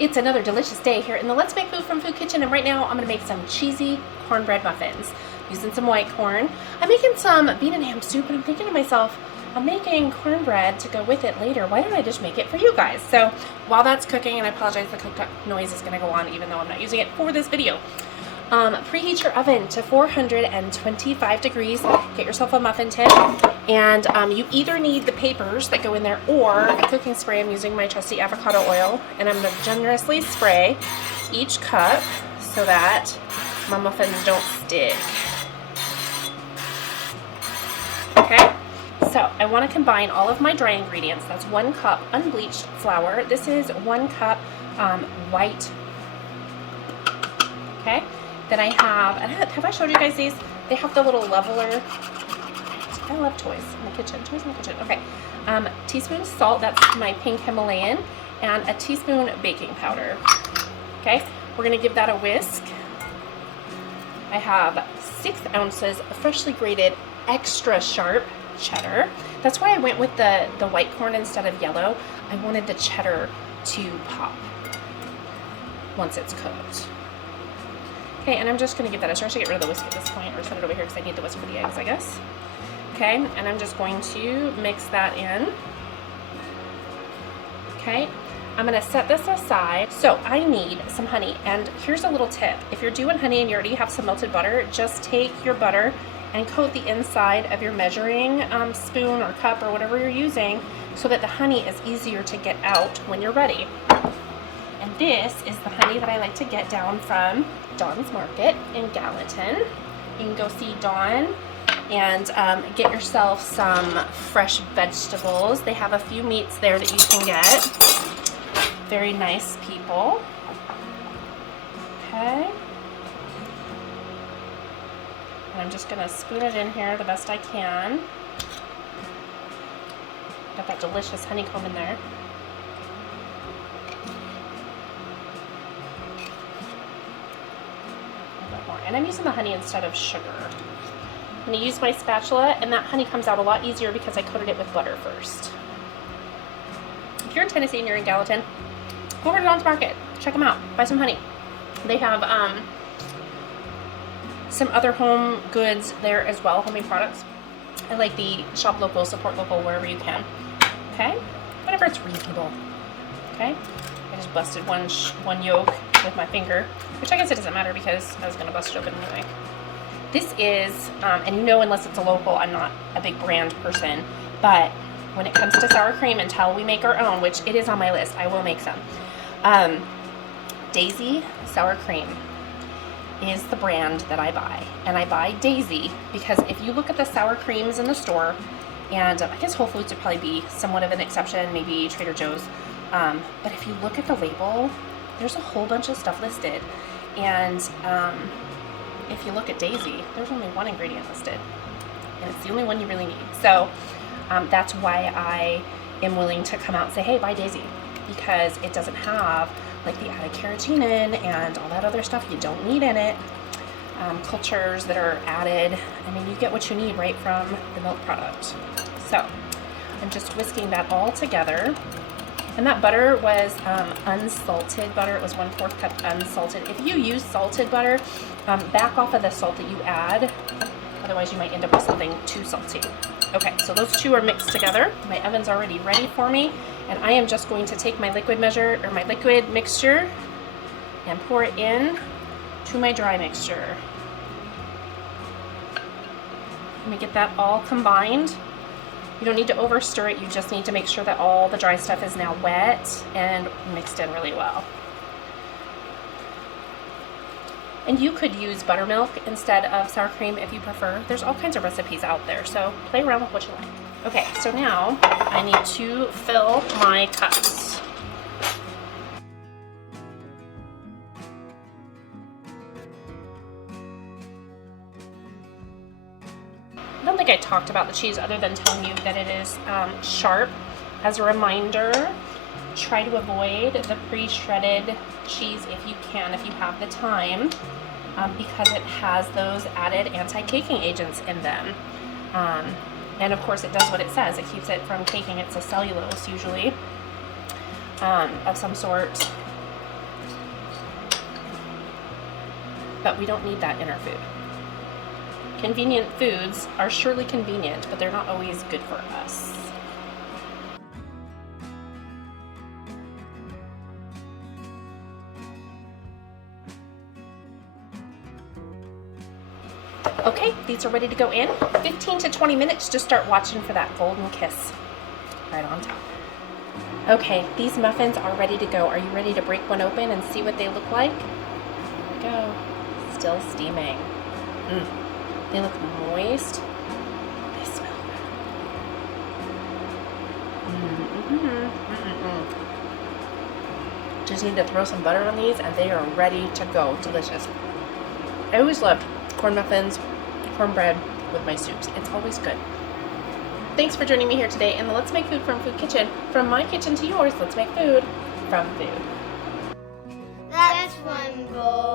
It's another delicious day here in the Let's Make Food from Food Kitchen, and right now I'm going to make some cheesy cornbread muffins using some white corn. I'm making some bean and ham soup, and I'm thinking to myself, I'm making cornbread to go with it later. Why don't I just make it for you guys? So while that's cooking, and I apologize, the cooked noise is going to go on even though I'm not using it for this video. Preheat your oven to 425 degrees. Get yourself a muffin tin, and you either need the papers that go in there or a cooking spray. I'm using my trusty avocado oil, and I'm going to generously spray each cup so that my muffins don't stick. Okay, so I want to combine all of my dry ingredients. That's 1 cup unbleached flour. This is 1 cup white. Okay. Then I have I showed you guys these? They have the little leveler. I love toys in the kitchen. Toys in the kitchen. Okay. Teaspoon salt, that's my pink Himalayan, and a teaspoon baking powder. Okay. We're going to give that a whisk. I have 6 ounces of freshly grated extra sharp cheddar. That's why I went with the white corn instead of yellow. I wanted the cheddar to pop once it's cooked. Okay, and I'm just going to give that a try. I should get rid of the whisk at this point, or set it over here because I need the whisk for the eggs, I guess. Okay, and I'm just going to mix that in. Okay, I'm going to set this aside. So I need some honey, and here's a little tip. If you're doing honey and you already have some melted butter, just take your butter and coat the inside of your measuring spoon or cup or whatever you're using so that the honey is easier to get out when you're ready. And this is the honey that I like to get down from Dawn's Market in Gallatin. You can go see Dawn and get yourself some fresh vegetables. They have a few meats there that you can get. Very nice people. Okay. And I'm just gonna spoon it in here the best I can. Got that delicious honeycomb in there. And I'm using the honey instead of sugar. I'm going to use my spatula, and that honey comes out a lot easier because I coated it with butter first. If you're in Tennessee and you're in Gallatin, go over to Dawn's Market. Check them out. Buy some honey. They have some other home goods there as well, homemade products. I like the shop local, support local wherever you can. Okay? Whenever it's reasonable. Okay? I just busted one yolk with my finger, which I guess it doesn't matter because I was going to bust it open anyway. This is, and you know, unless it's a local, I'm not a big brand person, but when it comes to sour cream, until we make our own, which it is on my list, I will make some. Daisy sour cream is the brand that I buy, and I buy Daisy because if you look at the sour creams in the store, and I guess Whole Foods would probably be somewhat of an exception, maybe Trader Joe's, but if you look at the label, there's a whole bunch of stuff listed, and if you look at Daisy, there's only 1 ingredient listed, and it's the only one you really need. So that's why I am willing to come out and say, hey, buy Daisy, because it doesn't have like the added carrageenan and all that other stuff you don't need in it, cultures that are added. I mean, you get what you need right from the milk product. So I'm just whisking that all together. And that butter was unsalted butter. It was 1/4 cup unsalted. If you use salted butter, back off of the salt that you add. Otherwise, you might end up with something too salty. Okay, so those two are mixed together. My oven's already ready for me. And I am just going to take my liquid mixture and pour it in to my dry mixture. Let me get that all combined. You don't need to over stir it, you just need to make sure that all the dry stuff is now wet and mixed in really well. And you could use buttermilk instead of sour cream if you prefer. There's all kinds of recipes out there, so play around with what you like. Okay, so now I need to fill my cups. I don't think I talked about the cheese other than telling you that it is sharp. As a reminder, try to avoid the pre-shredded cheese if you can, if you have the time, because it has those added anti-caking agents in them. And of course it does what it says. It keeps it from caking. It's a cellulose usually of some sort. but we don't need that in our food. Convenient foods are surely convenient, but they're not always good for us. Okay, these are ready to go in. 15 to 20 minutes to start watching for that golden kiss right on top. Okay, these muffins are ready to go. Are you ready to break one open and see what they look like? Here we go. Still steaming. They look moist. They smell good. Just need to throw some butter on these and they are ready to go. Delicious. I always loved corn muffins, cornbread with my soups. It's always good. Thanks for joining me here today in the Let's Make Food from Food Kitchen. From my kitchen to yours, let's make food from food. That's one goal.